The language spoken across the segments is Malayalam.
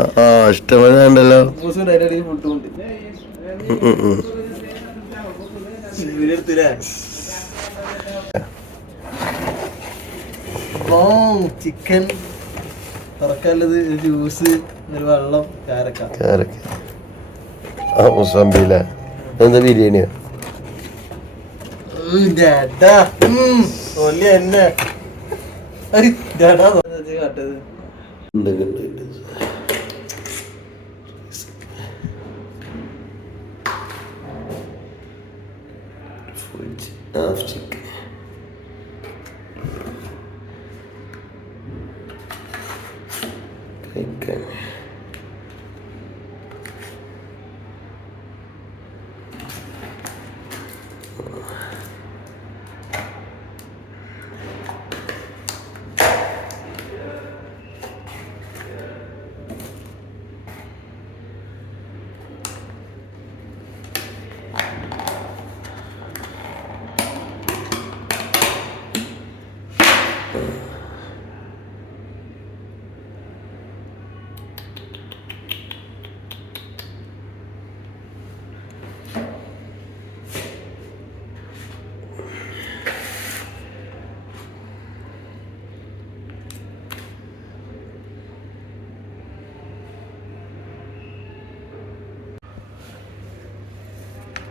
ആ ഉണ്ടല്ലോ. ഇവരെടുത്തില്ലേ ചിക്കൻ തുറക്കാനുള്ളത് ജ്യൂസ് ഒരു വെള്ളം കാരക്ക. കാരക്ക. ആ മുസംബിയിലെ എന്താ ബിരിയാണിയോ? ഡാ എന്നെ. പറഞ്ഞത് കാട്ടത്. ഉണ്ട്. Full chi- half chicken. കഴിക്കാൻ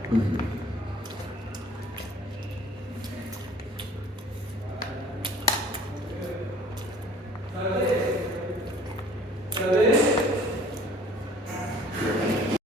Cadê? Cadê?